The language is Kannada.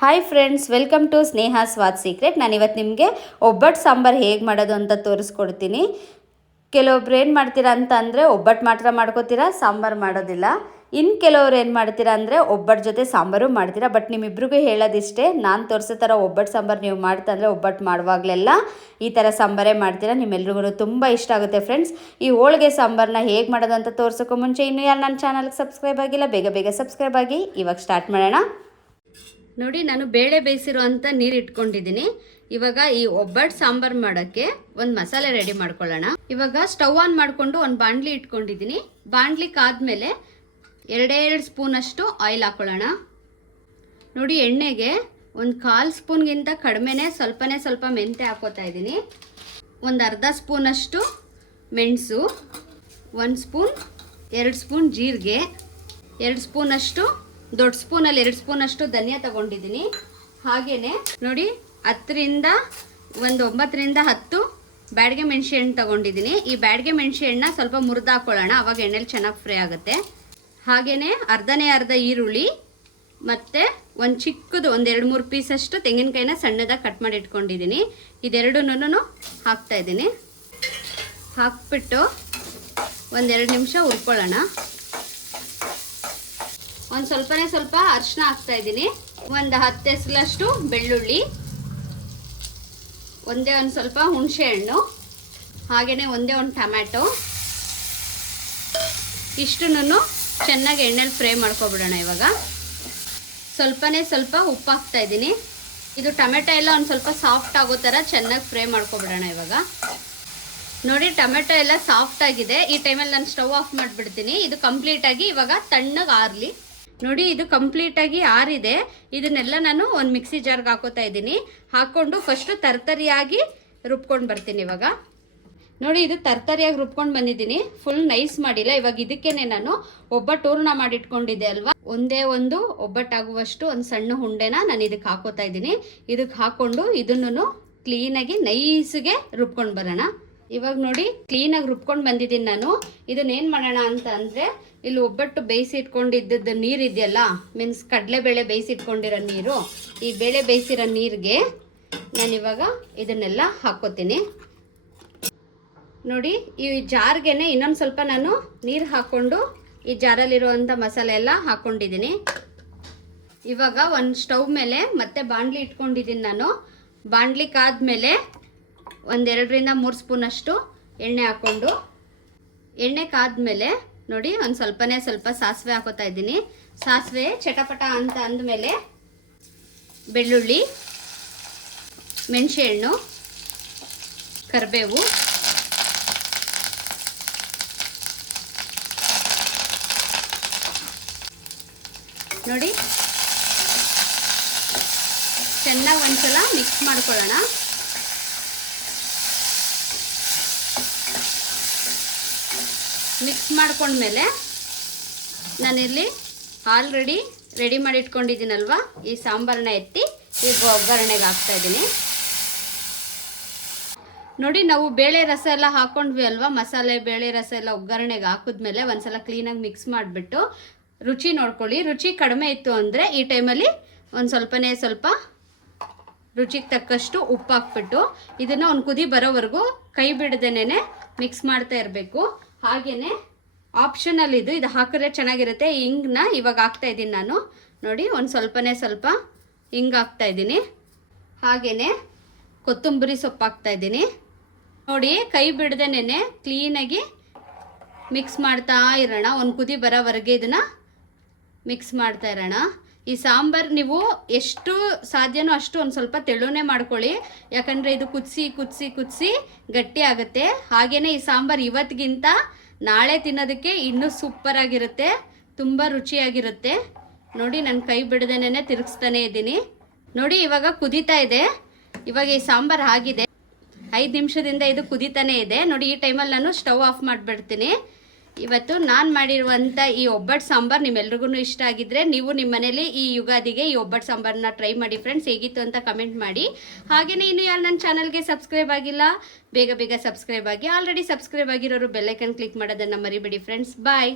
Hi friends, welcome to Sneha Swad secret. ನಾನಿವತ್ತು ನಿಮಗೆ ಒಬ್ಬಟ್ಟು ಸಾಂಬಾರು ಹೇಗೆ ಮಾಡೋದು ಅಂತ ತೋರಿಸ್ಕೊಡ್ತೀನಿ. ಕೆಲವೊಬ್ರು ಏನು ಮಾಡ್ತೀರಾ ಅಂತ ಅಂದರೆ ಒಬ್ಬಟ್ಟು ಮಾತ್ರ ಮಾಡ್ಕೋತೀರಾ, ಸಾಂಬಾರು ಮಾಡೋದಿಲ್ಲ. ಇನ್ನು ಕೆಲವ್ರು ಏನು ಮಾಡ್ತೀರಾ ಅಂದರೆ ಒಬ್ಬಟ್ಟು ಜೊತೆ ಸಾಂಬಾರು ಮಾಡ್ತೀರಾ. ಬಟ್ ನಿಮ್ಮಿಬ್ರಿಗೂ ಹೇಳೋದಿಷ್ಟೇ, ನಾನು ತೋರಿಸೋ ಥರ ಒಬ್ಬಟ್ಟು ಸಾಂಬಾರು ನೀವು ಮಾಡ್ತಾ ಅಂದರೆ ಒಬ್ಬಟ್ಟು ಮಾಡುವಾಗಲೆಲ್ಲ ಈ ಥರ ಸಾಂಬಾರೇ ಮಾಡ್ತೀರಾ. ನಿಮ್ಮೆಲ್ರಿಗೂ ತುಂಬ ಇಷ್ಟ ಆಗುತ್ತೆ ಫ್ರೆಂಡ್ಸ್. ಈ ಹೋಳಿಗೆ ಸಾಂಬಾರನ್ನ ಹೇಗೆ ಮಾಡೋದು ಅಂತ ತೋರ್ಸೋಕ್ಕೂ ಮುಂಚೆ ಇನ್ನೂ ಯಾರು ನನ್ನ ಚಾನಲ್ಗೆ ಸಬ್ಸ್ಕ್ರೈಬ್ ಆಗಿಲ್ಲ, ಬೇಗ ಬೇಗ ಸಬ್ಸ್ಕ್ರೈಬ್ ಆಗಿ. ಇವಾಗ ಸ್ಟಾರ್ಟ್ ಮಾಡೋಣ. ನೋಡಿ, ನಾನು ಬೇಳೆ ಬೇಯಿಸಿರೋ ಅಂಥ ನೀರು ಇಟ್ಕೊಂಡಿದ್ದೀನಿ. ಇವಾಗ ಈ ಒಬ್ಬಟ್ಟು ಸಾಂಬಾರು ಮಾಡೋಕ್ಕೆ ಒಂದು ಮಸಾಲೆ ರೆಡಿ ಮಾಡ್ಕೊಳ್ಳೋಣ. ಇವಾಗ ಸ್ಟವ್ ಆನ್ ಮಾಡಿಕೊಂಡು ಒಂದು ಬಾಣಲಿ ಇಟ್ಕೊಂಡಿದ್ದೀನಿ. ಬಾಣಲಿ ಕಾದ್ಮೇಲೆ 2 ಸ್ಪೂನಷ್ಟು ಆಯಿಲ್ ಹಾಕೊಳ್ಳೋಣ. ನೋಡಿ, ಎಣ್ಣೆಗೆ ಒಂದು 1/4 ಸ್ಪೂನ್ಗಿಂತ ಕಡಿಮೆನೇ ಸ್ವಲ್ಪ ಮೆಂತ್ಯ ಹಾಕೋತಾ ಇದ್ದೀನಿ. ಒಂದು ಅರ್ಧ ಸ್ಪೂನಷ್ಟು ಮೆಣಸು, 1 ಸ್ಪೂನ್, 2 ಸ್ಪೂನ್ ಜೀರಿಗೆ, 2 ಸ್ಪೂನಷ್ಟು ದೊಡ್ಡ ಸ್ಪೂನಲ್ಲಿ 2 ಸ್ಪೂನಷ್ಟು ಧನಿಯಾ ತಗೊಂಡಿದ್ದೀನಿ. ಹಾಗೆಯೇ ನೋಡಿ 9 ರಿಂದ 10 ಬ್ಯಾಡಗೆ ಮೆಣಸೆ ಹಣ್ಣು ತಗೊಂಡಿದ್ದೀನಿ. ಈ ಬ್ಯಾಡಗೆ ಮೆಣಸೆ ಹಣ್ಣನ್ನ ಸ್ವಲ್ಪ ಮುರಿದು ಹಾಕೊಳ್ಳೋಣ, ಅವಾಗ ಎಣ್ಣೆಲಿ ಚೆನ್ನಾಗಿ ಫ್ರೈ ಆಗುತ್ತೆ. ಹಾಗೆಯೇ ಅರ್ಧ ಈರುಳ್ಳಿ ಮತ್ತು ಒಂದು ಚಿಕ್ಕದು 1-2-3 ಪೀಸಷ್ಟು ತೆಂಗಿನಕಾಯಿನ ಸಣ್ಣದಾಗಿ ಕಟ್ ಮಾಡಿ ಇಟ್ಕೊಂಡಿದ್ದೀನಿ. ಇದೆರಡನ್ನೂ ಹಾಕ್ತಾಯಿದ್ದೀನಿ. ಹಾಕ್ಬಿಟ್ಟು 1-2 ನಿಮಿಷ ಹುರ್ಕೊಳ್ಳೋಣ. ಒಂದು ಸ್ವಲ್ಪ ಅರಿಶಿನ ಹಾಕ್ತಾ ಇದ್ದೀನಿ. ಒಂದು 10 ಎಸಲಷ್ಟು ಬೆಳ್ಳುಳ್ಳಿ, ಒಂದೇ ಒಂದು ಸ್ವಲ್ಪ ಹುಣಸೆ ಹಣ್ಣು, ಹಾಗೆಯೇ ಒಂದೇ ಒಂದು ಟೊಮ್ಯಾಟೊ. ಇಷ್ಟನ್ನು ಚೆನ್ನಾಗಿ ಎಣ್ಣೆಲಿ ಫ್ರೈ ಮಾಡ್ಕೊಬಿಡೋಣ. ಇವಾಗ ಸ್ವಲ್ಪ ಉಪ್ಪು ಹಾಕ್ತಾ ಇದ್ದೀನಿ. ಇದು ಟೊಮೆಟೊ ಎಲ್ಲ ಒಂದು ಸ್ವಲ್ಪ ಸಾಫ್ಟ್ ಆಗೋ ಥರ ಚೆನ್ನಾಗಿ ಫ್ರೈ ಮಾಡ್ಕೊಬಿಡೋಣ. ಇವಾಗ ನೋಡಿ, ಟೊಮೆಟೊ ಎಲ್ಲ ಸಾಫ್ಟ್ ಆಗಿದೆ. ಈ ಟೈಮಲ್ಲಿ ನಾನು ಸ್ಟವ್ ಆಫ್ ಮಾಡಿಬಿಡ್ತೀನಿ. ಇದು ಕಂಪ್ಲೀಟಾಗಿ ಇವಾಗ ತಣ್ಣಗೆ ಆರಲಿ. ನೋಡಿ, ಇದು ಕಂಪ್ಲೀಟಾಗಿ ಆರಿದೆ. ಇದನ್ನೆಲ್ಲ ನಾನು ಒಂದು ಮಿಕ್ಸಿ ಜಾರ್ಗೆ ಹಾಕೋತಾ ಇದ್ದೀನಿ. ಹಾಕ್ಕೊಂಡು ಫಸ್ಟು ತರ್ತರಿಯಾಗಿ ರುಬ್ಕೊಂಡು ಬರ್ತೀನಿ. ಇವಾಗ ನೋಡಿ, ಇದು ತರ್ತರಿಯಾಗಿ ರುಬ್ಕೊಂಡು ಬಂದಿದ್ದೀನಿ, ಫುಲ್ ನೈಸ್ ಮಾಡಿಲ್ಲ. ಇವಾಗ ಇದಕ್ಕೇನೆ ನಾನು ಒಬ್ಬಟ್ಟು ಹೂರ್ಣ ಮಾಡಿಟ್ಕೊಂಡಿದ್ದೆ ಅಲ್ವಾ, ಒಂದೇ ಒಂದು ಒಬ್ಬಟ್ಟಾಗುವಷ್ಟು ಒಂದು ಸಣ್ಣ ಹುಂಡೆನ ನಾನು ಇದಕ್ಕೆ ಹಾಕೋತಾ ಇದ್ದೀನಿ. ಇದಕ್ಕೆ ಹಾಕ್ಕೊಂಡು ಇದನ್ನು ಕ್ಲೀನಾಗಿ ನೈಸ್ಗೆ ರುಬ್ಕೊಂಡು ಬರೋಣ. ಇವಾಗ ನೋಡಿ, ಕ್ಲೀನಾಗಿ ರುಬ್ಕೊಂಡು ಬಂದಿದ್ದೀನಿ ನಾನು. ಇದನ್ನೇನು ಮಾಡೋಣ ಅಂತ ಅಂದರೆ, ಇಲ್ಲಿ ಒಬ್ಬಟ್ಟು ಬೇಯಿಸಿ ಇಟ್ಕೊಂಡಿದ್ದದ್ದು ನೀರು ಇದೆಯಲ್ಲ, ಮೀನ್ಸ್ ಕಡಲೆಬೇಳೆ ಬೇಯಿಸಿ ಇಟ್ಕೊಂಡಿರೋ ನೀರು, ಈ ಬೇಳೆ ಬೇಯಿಸಿರೋ ನೀರಿಗೆ ನಾನಿವಾಗ ಇದನ್ನೆಲ್ಲ ಹಾಕ್ಕೋತೀನಿ. ನೋಡಿ, ಈ ಜಾರ್ಗೆನೆ ಇನ್ನೊಂದು ಸ್ವಲ್ಪ ನಾನು ನೀರು ಹಾಕ್ಕೊಂಡು ಈ ಜಾರಲ್ಲಿರುವಂಥ ಮಸಾಲೆ ಎಲ್ಲ ಹಾಕ್ಕೊಂಡಿದ್ದೀನಿ. ಇವಾಗ ಒಂದು ಸ್ಟವ್ ಮೇಲೆ ಮತ್ತೆ ಬಾಣಲಿ ಇಟ್ಕೊಂಡಿದ್ದೀನಿ ನಾನು. ಬಾಣಲಿ ಕಾದ್ಮೇಲೆ 1-2 ರಿಂದ 3 ಸ್ಪೂನಷ್ಟು ಎಣ್ಣೆ ಹಾಕ್ಕೊಂಡು, ಎಣ್ಣೆ ಕಾದ್ಮೇಲೆ ನೋಡಿ ಒಂದು ಸ್ವಲ್ಪ ಸಾಸಿವೆ ಹಾಕೋತಾ ಇದ್ದೀನಿ. ಸಾಸಿವೆ ಚಟಪಟ ಅಂತ ಅಂದಮೇಲೆ ಬೆಳ್ಳುಳ್ಳಿ, ಮೆಣಸೆ ಹಣ್ಣು, ಕರಿಬೇವು, ನೋಡಿ ಚೆನ್ನಾಗಿ ಒಂದ್ಸಲ ಮಿಕ್ಸ್ ಮಾಡ್ಕೊಳ್ಳೋಣ. ಮಿಕ್ಸ್ ಮಾಡ್ಕೊಂಡ್ಮೇಲೆ ನಾನಿಲ್ಲಿ ಆಲ್ರೆಡಿ ರೆಡಿ ಮಾಡಿ ಇಟ್ಕೊಂಡಿದ್ದೀನಲ್ವ, ಈ ಸಾಂಬಾರನ್ನ ಎತ್ತಿ ಈಗ ಒಗ್ಗರಣೆಗೆ ಹಾಕ್ತಾಯಿದ್ದೀನಿ. ನೋಡಿ, ನಾವು ಬೇಳೆ ರಸ ಎಲ್ಲ ಹಾಕ್ಕೊಂಡ್ವಿ ಅಲ್ವಾ, ಮಸಾಲೆ ಬೇಳೆ ರಸ ಎಲ್ಲ ಒಗ್ಗರಣೆಗೆ ಹಾಕಿದ್ಮೇಲೆ ಒಂದ್ಸಲ ಕ್ಲೀನಾಗಿ ಮಿಕ್ಸ್ ಮಾಡಿಬಿಟ್ಟು ರುಚಿ ನೋಡ್ಕೊಳ್ಳಿ. ರುಚಿ ಕಡಿಮೆ ಇತ್ತು ಅಂದರೆ ಈ ಟೈಮಲ್ಲಿ ಒಂದು ಸ್ವಲ್ಪ ರುಚಿಗೆ ತಕ್ಕಷ್ಟು ಉಪ್ಪು ಹಾಕ್ಬಿಟ್ಟು ಇದನ್ನು ಒಂದು ಕುದಿ ಬರೋವರೆಗೂ ಕೈ ಬಿಡದೇನೆ ಮಿಕ್ಸ್ ಮಾಡ್ತಾ ಇರಬೇಕು. ಹಾಗೆಯೇ ಆಪ್ಷನಲ್ ಇದು ಹಾಕಿದ್ರೆ ಚೆನ್ನಾಗಿರುತ್ತೆ. ಹಿಂಗನ್ನ ಇವಾಗ ಹಾಕ್ತಾ ಇದ್ದೀನಿ ನಾನು. ನೋಡಿ, ಒಂದು ಸ್ವಲ್ಪ ಹಿಂಗೆ ಹಾಕ್ತಾ ಇದ್ದೀನಿ. ಹಾಗೆಯೇ ಕೊತ್ತಂಬರಿ ಸೊಪ್ಪು ಹಾಕ್ತಾ ಇದ್ದೀನಿ. ನೋಡಿ, ಕೈ ಬಿಡದೇನೆ ಕ್ಲೀನಾಗಿ ಮಿಕ್ಸ್ ಮಾಡ್ತಾ ಇರೋಣ. ಒಂದು ಕುದಿ ಬರೋವರೆಗೆ ಇದನ್ನು ಮಿಕ್ಸ್ ಮಾಡ್ತಾ ಇರೋಣ. ಈ ಸಾಂಬಾರು ನೀವು ಎಷ್ಟು ಸಾಧ್ಯನೋ ಅಷ್ಟು ಒಂದು ಸ್ವಲ್ಪ ತೆಳುನೇ ಮಾಡ್ಕೊಳ್ಳಿ, ಯಾಕಂದರೆ ಇದು ಕುದಿಸಿ ಗಟ್ಟಿ ಆಗುತ್ತೆ. ಹಾಗೆಯೇ ಈ ಸಾಂಬಾರು ಇವತ್ತಿಗಿಂತ ನಾಳೆ ತಿನ್ನೋದಕ್ಕೆ ಇನ್ನೂ ಸೂಪರಾಗಿರುತ್ತೆ, ತುಂಬ ರುಚಿಯಾಗಿರುತ್ತೆ. ನೋಡಿ, ನಾನು ಕೈ ಬಿಡದೇನೆ ತಿರುಗಿಸ್ತಾನೆ ಇದ್ದೀನಿ. ನೋಡಿ, ಇವಾಗ ಕುದೀತಾ ಇದೆ. ಇವಾಗ ಈ ಸಾಂಬಾರು ಆಗಿದೆ. 5 ನಿಮಿಷದಿಂದ ಇದು ಕುದೀತಾನೆ ಇದೆ. ನೋಡಿ, ಈ ಟೈಮಲ್ಲಿ ನಾನು ಸ್ಟವ್ ಆಫ್ ಮಾಡಿಬಿಡ್ತೀನಿ. ಇವತ್ತು ನಾನು ಮಾಡಿರುವಂಥ ಈ ಒಬ್ಬಟ್ಟು ಸಾಂಬಾರು ನಿಮ್ಮೆಲ್ರಿಗೂ ಇಷ್ಟ ಆಗಿದ್ದರೆ ನೀವು ನಿಮ್ಮ ಮನೇಲಿ ಈ ಯುಗಾದಿಗೆ ಈ ಒಬ್ಬಟ್ಟು ಸಾಂಬಾರನ್ನ ಟ್ರೈ ಮಾಡಿ ಫ್ರೆಂಡ್ಸ್. ಹೇಗಿತ್ತು ಅಂತ ಕಮೆಂಟ್ ಮಾಡಿ. ಹಾಗೆಯೇ ಇನ್ನು ಯಾರು ನನ್ನ ಚಾನಲ್ಗೆ ಸಬ್ಸ್ಕ್ರೈಬ್ ಆಗಿಲ್ಲ, ಬೇಗ ಸಬ್ಸ್ಕ್ರೈಬ್ ಆಗಿ. ಆಲ್ರೆಡಿ ಸಬ್ಸ್ಕ್ರೈಬ್ ಆಗಿರೋರು ಬೆಲ್ಲೈಕನ್ ಕ್ಲಿಕ್ ಮಾಡೋದನ್ನು ಮರಿಬೇಡಿ ಫ್ರೆಂಡ್ಸ್. ಬಾಯ್.